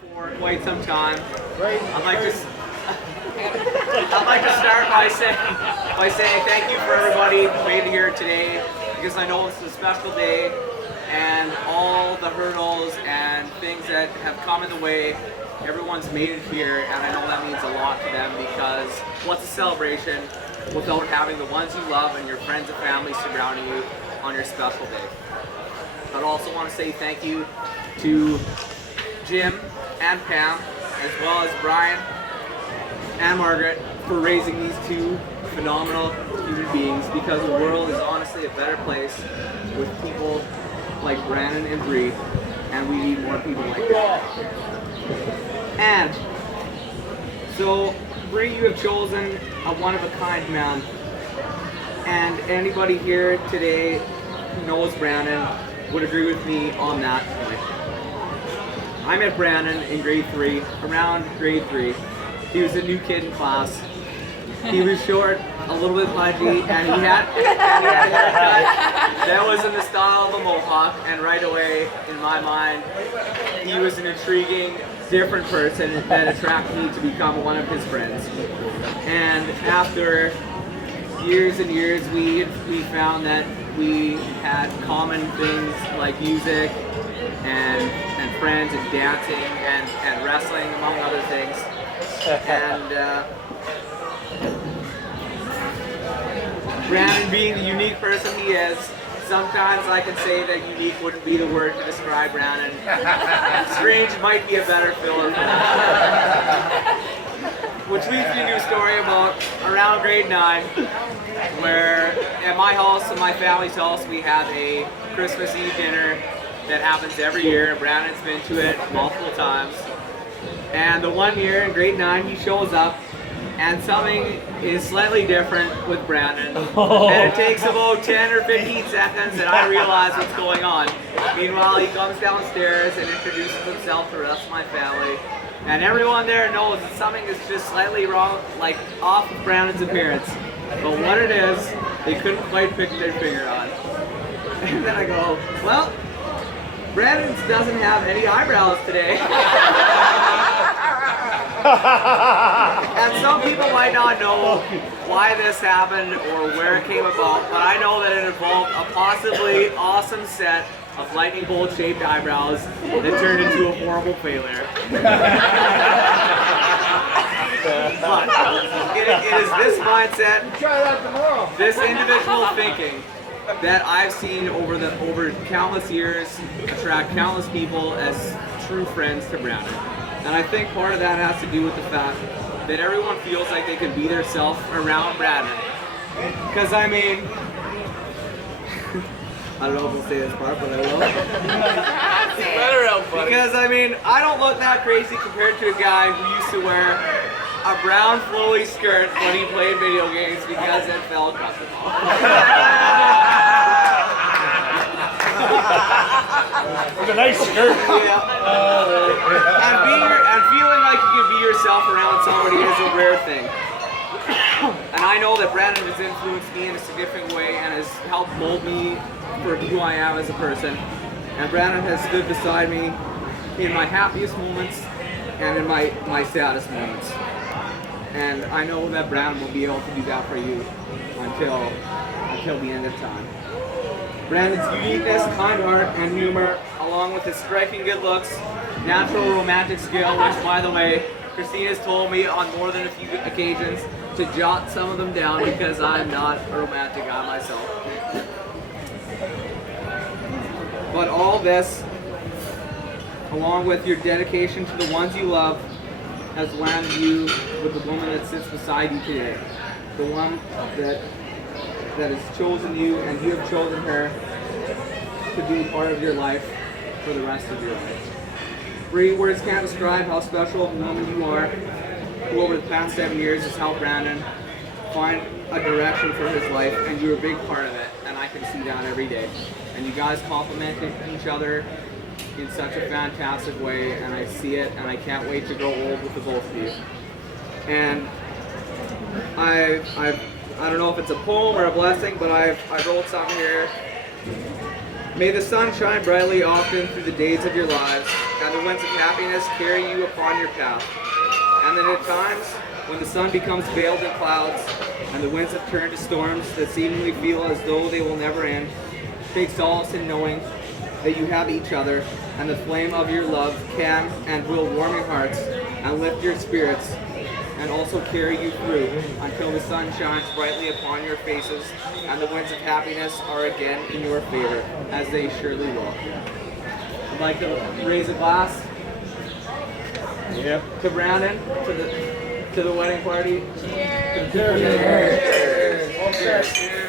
for quite some time. I'd like to start by saying thank you for everybody who made it here today, because I know it's a special day and all the hurdles and things that have come in the way, everyone's made it here, and I know that means a lot to them, because what's a celebration without having the ones you love and your friends and family surrounding you on your special day. I'd also want to say thank you to Jim and Pam, as well as Brian and Margaret, for raising these two phenomenal human beings, because the world is honestly a better place with people like Branden and Bree, and we need more people like that. And so, Bree, you have chosen a one-of-a-kind man, and anybody here today who knows Branden would agree with me on that point. I met Branden in around grade 3. He was a new kid in class. He was short, a little bit pudgy, and he had a haircut that was in the style of a mohawk, and right away, in my mind, he was an intriguing, different person that attracted me to become one of his friends. And after years and years, we found that we had common things like music and friends and dancing and wrestling, among other things. And Branden, being the unique person he is, sometimes I can say that unique wouldn't be the word to describe Branden. Strange might be a better filler for that. Which leads me to a story about around grade 9, where at my house and my family's house we have a Christmas Eve dinner that happens every year, and Branden's been to it multiple times. And the one year in grade 9 he shows up, and something is slightly different with Branden. And it takes about 10 or 15 seconds and I realize what's going on. Meanwhile, he comes downstairs and introduces himself to the rest of my family. And everyone there knows that something is just slightly wrong, like off with Branden's appearance. But what it is, they couldn't quite pick their finger on. And then I go, well, Branden doesn't have any eyebrows today. And some people might not know why this happened or where it came about, but I know that it involved a possibly awesome set of lightning bolt shaped eyebrows that turned into a horrible failure. But it is this mindset, this individual thinking, that I've seen over countless years attract countless people as true friends to Branden. And I think part of that has to do with the fact that everyone feels like they can be themselves around Branden. Because I mean, I don't know if we'll say this part, but I will. Because I mean, I don't look that crazy compared to a guy who used to wear a brown flowy skirt when he played video games because it felt comfortable. With a nice skirt. Yeah. And feeling like you can be yourself around somebody is a rare thing. And I know that Branden has influenced me in a significant way and has helped mold me for who I am as a person. And Branden has stood beside me in my happiest moments and in my saddest moments. And I know that Branden will be able to do that for you until the end of time. Branden's uniqueness, kind heart, and humor, along with his striking good looks, natural romantic skill, which, by the way, Christina's told me on more than a few occasions to jot some of them down because I'm not a romantic guy myself. But all this, along with your dedication to the ones you love, has landed you with the woman that sits beside you today. The one that has chosen you, and you have chosen her to be part of your life for the rest of your life. Bree, words can't describe how special of a woman you are, who over the past 7 years has helped Branden find a direction for his life, and you're a big part of it, and I can see that every day. And you guys complement each other in such a fantastic way, and I see it, and I can't wait to grow old with the both of you. And I don't know if it's a poem or a blessing, but I wrote something here. May the sun shine brightly often through the days of your lives, and the winds of happiness carry you upon your path. And then at times, when the sun becomes veiled in clouds, and the winds have turned to storms that seemingly feel as though they will never end, take solace in knowing that you have each other, and the flame of your love can and will warm your hearts and lift your spirits, and also carry you through until the sun shines brightly upon your faces and the winds of happiness are again in your favor, as they surely will. I'd like to raise a glass to Branden, to the wedding party. Cheers. Cheers. Cheers. Cheers.